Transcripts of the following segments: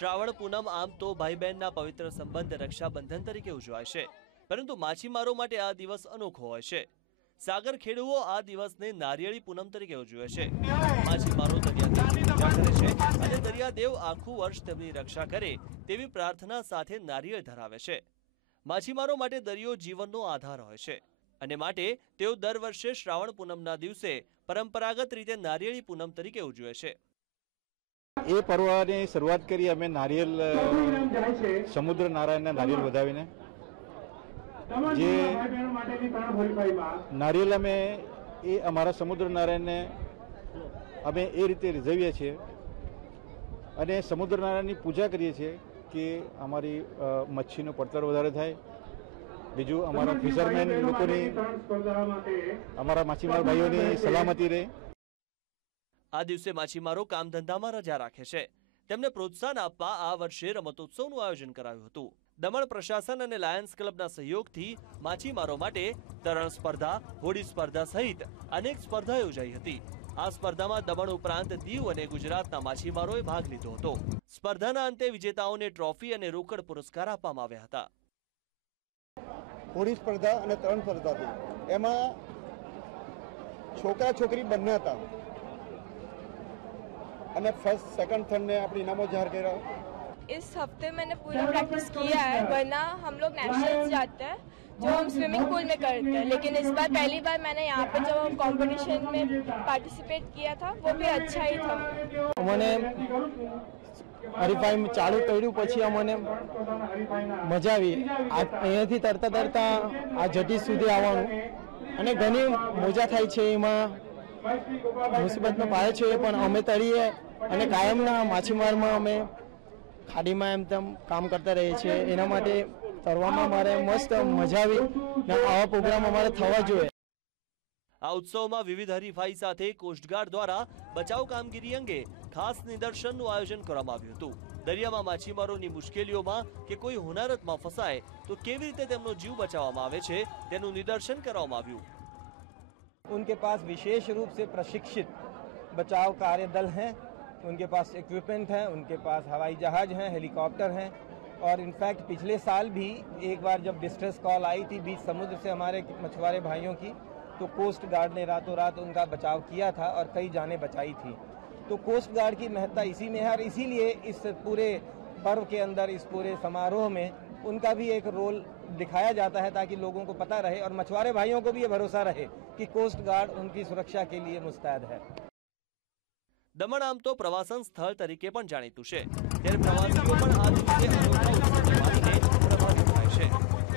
શ્રાવણ પૂનમ આમ તો ભાઈ બહેનના પવિત્ર સંબંધ રક્ષાબંધન તરીકે ઉજવાય છે, પરંતુ માછીમારો માટે આ દિવસ અનોખો હોય છે। સાગર ખેડૂઓ આ દિવસને નારિયેળી પૂનમ તરીકે ઉજવે છે। માછીમારો દરિયાદેવની પૂજા કરે છે અને દરિયાદેવ આખું વર્ષ તેમની રક્ષા કરે તેવી પ્રાર્થના સાથે નારિયેળ ધરાવે છે। માછીમારો માટે દરિયો જીવનનો આધાર હોય છે અને માટે તેઓ દર વર્ષે શ્રાવણ પૂનમના દિવસે પરંપરાગત રીતે નારિયેળી પૂનમ તરીકે ઉજવે છે। એ પર્વની શરૂઆત કરી અમે નારિયેલ સમુદ્ર નારાયણના નારિયેલ વધાવીને જે નારિયેલ અમે એ અમારા સમુદ્ર નારાયણને અમે એ રીતે રીઝવીએ છીએ અને સમુદ્ર નારાયણની પૂજા કરીએ છીએ કે અમારી મચ્છીનો પડતર વધારે થાય। બીજું અમારા ફિશરમેન લોકોની અમારા માછીમાર ભાઈઓની સલામતી રહે। આ દિવસે માછીમારો કામ ધંધામાં રજા રાખે છે। તેમને પ્રોત્સાહન આપવા આ વર્ષે રમતોત્સવનું આયોજન કરાયું હતું। દમણ પ્રશાસન અને લાયન્સ ક્લબના સહયોગથી માછીમારો માટે તરણ સ્પર્ધા, હોડી સ્પર્ધા સહિત અનેક સ્પર્ધા યોજાઈ હતી। આ સ્પર્ધામાં દમણ ઉપરાંત દીવ અને ગુજરાતના માછીમારોએ ભાગ લીધો હતો। સ્પર્ધાના અંતે વિજેતાઓને ટ્રોફી અને રોકડ પુરસ્કાર આપવામાં આવ્યા હતા। હોડી સ્પર્ધા અને તરણ સ્પર્ધા હતી, એમાં છોકરા છોકરી બંને હતા અને फर्स्ट सेकंड थर्ड ने अपने इनामों जाहिर किया। इस हफ्ते मैंने पूरा प्रैक्टिस किया है, वरना हम लोग नेशनल्स जाते हैं जो हम स्विमिंग पूल में करते हैं, लेकिन इस बार पहली बार मैंने यहाँ पे जब कंपटीशन में पार्टिसिपेट किया था वो भी अच्छा ही था। मैंने हरीफाई चालू કર્યું પછી અમને મજા આવી। અહીંયાથી તરતા તરતા આ જટી સુધી આવવાનું અને ઘણી મજા થાય છે। એમાં મુસીબતનો પાયો છે પણ અમે તળીએ અને કાયમના માછીમારમાં અમે ખાડીમાં એમ તેમ કામ કરતા રહીએ છીએ। એના માટે તરવામાં અમારે મસ્ત મજા આવી ને આવા પ્રોગ્રામ અમારે થવા જોઈએ। આ ઉત્સવમાં વિવિધ હરીફાઈ સાથે કોસ્ટગાર્ડ દ્વારા બચાવ કામગીરી અંગે ખાસ નિદર્શનનું આયોજન કરવામાં આવ્યું હતું। દરિયામાં માછીમારોની મુશ્કેલીઓમાં કે કોઈ હોનારતમાં ફસાય તો કેવી રીતે તેમનો જીવ બચાવવામાં આવે છે તેનું નિદર્શન કરવામાં આવ્યું। उनके पास विशेष रूप से प्रशिक्षित बचाव कार्य दल हैं, उनके पास इक्विपमेंट है, उनके पास हवाई जहाज हैं, हेलीकॉप्टर हैं और इनफैक्ट पिछले साल भी एक बार जब डिस्ट्रेस कॉल आई थी बीच समुद्र से हमारे मछुआरे भाइयों की, तो कोस्ट गार्ड ने रातों रात उनका बचाव किया था और कई जानें बचाई थी। तो कोस्ट गार्ड की महत्ता इसी में है और इसीलिए इस पूरे पर्व के अंदर, इस पूरे समारोह में उनका भी एक रोल दिखाया जाता है ताकि लोगों को पता रहे और मछुआरे भाइयों को भी ये भरोसा रहे कि कोस्ट गार्ड उनकी सुरक्षा के लिए मुस्तैद है। દમણ આમ તો પ્રવાસન સ્થળ તરીકે પણ જાણીતું છે, ત્યારે પ્રવાસીઓ પણ આ દિવસે અનોખા ઉત્સવને માણીને પ્રભાવિત થાય છે।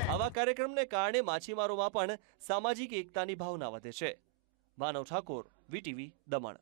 આવા કાર્યક્રમને કારણે માછીમારોમાં પણ સામાજિક એકતાની ભાવના વધે છે। માનવ ઠાકોર, વીટીવી, દમણ।